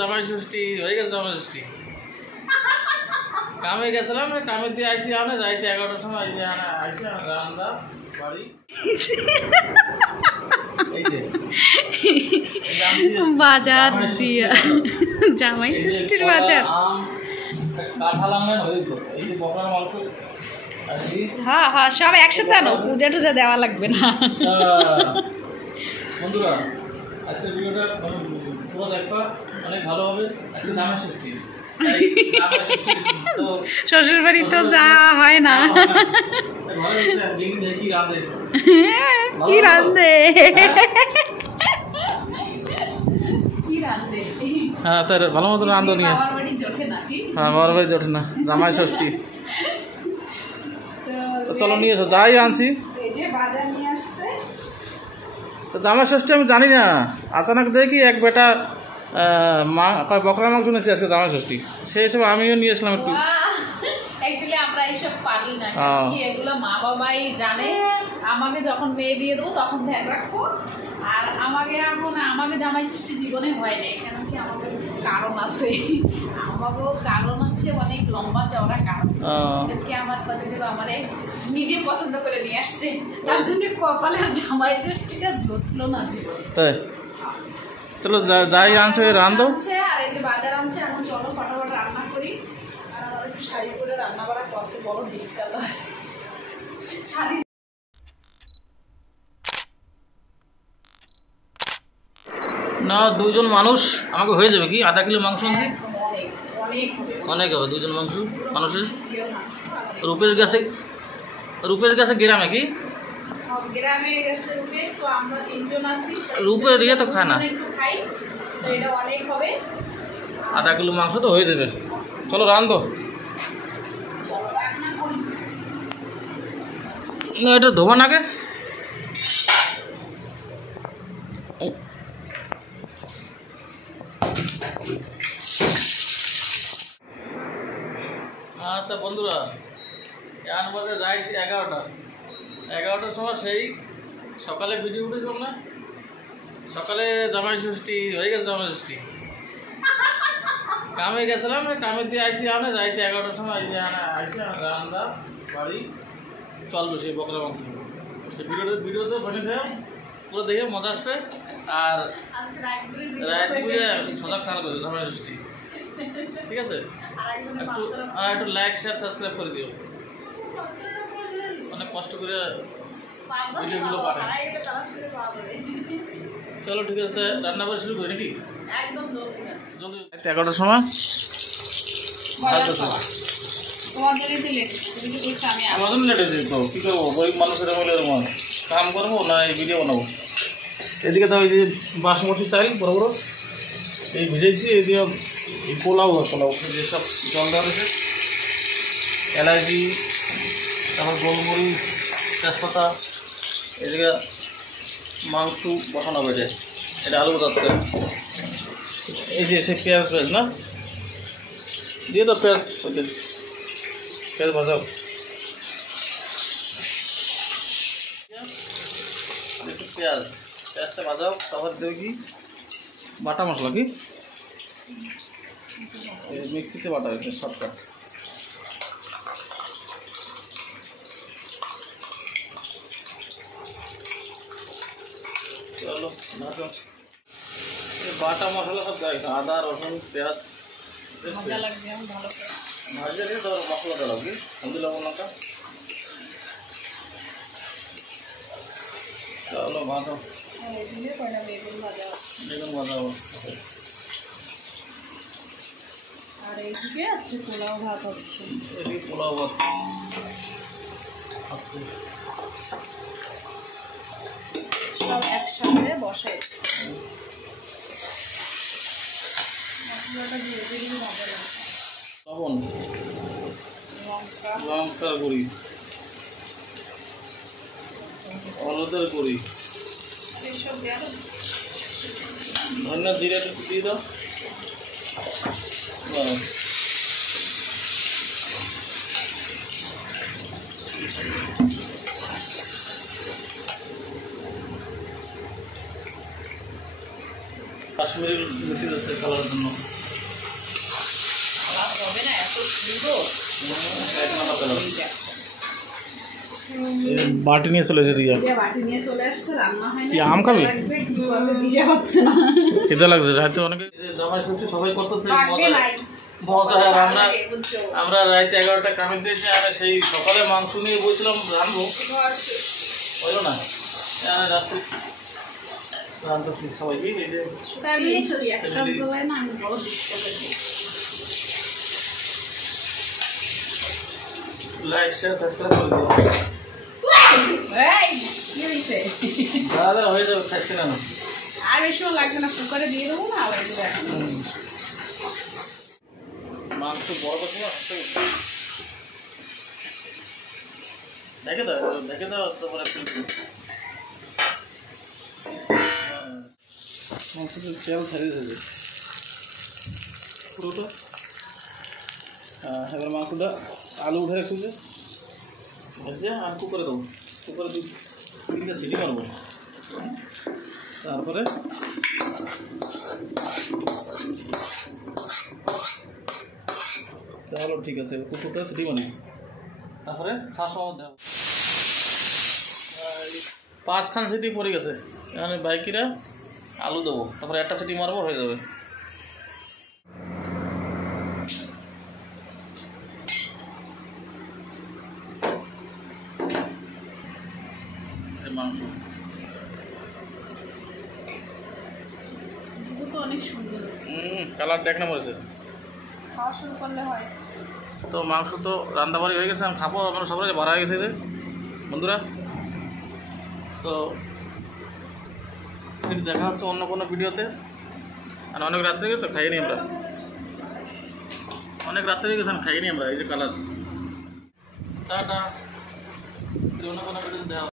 জামাই ষষ্ঠী হয়ে গেছে। জামাই ষষ্ঠী কামে গেছিলাম, কামে দিয়ে আইসি আনে রাইতে 11টার সময় আইসি রান্না বাড়ি। বাজার দিয়া জামাই ষষ্ঠীর বাজার। হ্যাঁ হ্যাঁ, সব একসাথে আনো, পূজা টুজা দেওয়া লাগবে না। বন্ধুরা আজকের ভিডিওটা পুরো দেখবা, অনেক ভালো হবে। আজকে জামাই ষষ্ঠী, শ্বশুর বাড়ি তো যা হয় না। কি রাঁধে? হ্যাঁ তাই ভালো মতো রাঁধো নিয়ে। হ্যাঁ আমার বাড়ি জোটে না, জামাই ষষ্ঠী। চলো নিয়ে এসো, যাই আনছি। তো জামাই ষষ্ঠী আমি জানি না, আচানক দেখি এক বেটা বকরা মাংস নিয়েছি আজকে জামাই ষষ্ঠী, সেই হিসেবে আমিও নিয়ে আসলাম একটু। আমরা এইসব পারি না, এগুলো মা বাবাই জানে। আমাকে যখন মেয়ে বিয়ে দেবো তখন ধ্যান রাখবো। আর আমাকে জামাই ষষ্ঠী জীবনে হয় না, কেন কি আমাদের কারণ আছে। আমাকেও কারণ হচ্ছে অনেক লম্বা চওড়া কারণ। আমার কথাগুলো আমার নিজে পছন্দ করে নিয়ে আসছে, তার জন্য কপালের জামাই ষষ্ঠীটা জুটলো না জীবন। তাই চলো যাই আনছো রান্ধো। আর এই যে বাজার আনছে, এখন চলো ফটাফট রান্না করি। আর আমার একটু শাড়ি করে রান্না বাড়া করতে বড় দিককাল হয়। শাড়ি না, দুজন মানুষ আমাকে হয়ে যাবে কি? আধা কিলো মাংস আনছি, অনেক হবে দুজন মানুষের। রূপের কাছে গ্রামে কি রূপের ইয়ে তো খায় না, আধা কিলো মাংস তো হয়ে যাবে। চলো রান্ধো। এটা ধোবা নাকে। আচ্ছা বন্ধুরা, এখন বাজে রাইট 11টার সময় সেই সকালে ভিডিও উঠেছিলাম না, সকালে জামাই ষষ্ঠী হয়ে গেছে। জামাই ষষ্ঠী কামে গেছিলাম, কামে দিয়ে আইসি আনে রাইতে 11টার সময় আইসি রান্না বাড়ি চলবে সেই বকরা মাংস। ভিডিওতে বনে দেয় পুরো দেখে মজা আসবে। আর রাত ঘুরে সজাগ থাকা করবে জামাই ষষ্ঠী, ঠিক আছে? একটু লাইক শেয়ার সাবস্ক্রাইব করে দিও, অনেক কষ্ট করে ভিডিওগুলো পাঠায়। চলো ঠিক আছে, রান্না করে শুরু করি নাকি? জলদি 11টার সময় আমার জন্য লেট হয়েছে তো, কী করবো? গরিব মানুষের কাম করবো না এই ভিডিও বানাবো। এদিকে তো ওই যে বাসমতি চাল বড় বড় এই ভিজেছি, এদিকে এই পোলাও যেসব জল দেওয়া রয়েছে, এলাচি, তারপর গোলমরিচ, তেজপাতা, এদিকে মাংস বসানো হবে। এটা আলু ভাজতে, এই যে সে পেঁয়াজ না দিয়ে তো পেঁয়াজ ভাজাও, একটু পেঁয়াজটা ভাজাও। তারপর দেবে কি বাটা মশলা, কি মিক্সিতে বাটা হয়েছে সবটা। চলো ভাজো, বাটা মশলা সব দেয়, আদা রসুন পেঁয়াজ ভাজলে দিয়ে তারপর মশলা দেওয়া লাগবে, হলদি লবণ লঙ্কা। চলো ভাজো, বেগুন ভাজা হবে। আর এইদিকে আজকে পোলাও ভাত হচ্ছে। এদিকে পোলাও ভাত সব একসাথে বসাই। লবণ, লঙ্কার গুঁড়ি, হলুদের গুঁড়ি, ধনিয়া জিরা একটু দিয়ে দাও। কাশ্মীরি মিষ্টি আছে কালারের জন্য। হবে না এত সুন্দর। বাটি নিয়ে চলে এসে দিয়া বাটি নিয়ে চলে আসছে, রান্না হয় কি আম খাবি? দিশা হচ্ছে না, খেতে লাগছে রাতে অনেকে জামাই ষষ্ঠী সবাই করতেছে মজা। আর আমরা রাতে 11টা কামে এসে আর সেই সকালে মাংস নিয়ে বলছিলাম রানবো, হইল না। রাত্রে রান্না সবাইকে এই যে লাইক শেয়ার সাবস্ক্রাইব করে দিও। দাদা হয়ে যাবে, খাচ্ছি না আর বেশিও লাগবে না, কুকারে দিয়ে দেবো না। আবার মাংস বড় করছি না, দেখে দাও তারপরে মাংস তেল ছাড়িয়ে দিয়েছে পুরোটা। এবার মাংসটা আলু উঠে রেখেছে ভেজে আর কুকারে দেবো। কুকারে 2-3টা সিটি মারবো, তারপরে চলো ঠিক আছে কুকারে সিটি মারি, তারপরে খাওয়ার সময় দেবো। 5খান সিটি পড়ে গেছে, এখানে বাইকিরা আলু দেবো, তারপরে একটা সিটি মারবো, হয়ে যাবে। মাংস অনেক সুন্দর কালার দেখ না মরেছে। খাওয়া শুরু করলে হয় তো মাংস তো রান্নাবাড়ি হয়ে গেছে, আমি খাবো। আপনার সবাই ভাড়া হয়ে গেছে যে বন্ধুরা। তো দেখা হচ্ছে অন্য কোনো ভিডিওতে। আর অনেক রাত্রে গেছে খাইনি আমরা, অনেক রাত্রে গেছে খাইনি আমরা। এই যে কালার টাটা, অন্য কোনো ভিডিওতে দেখা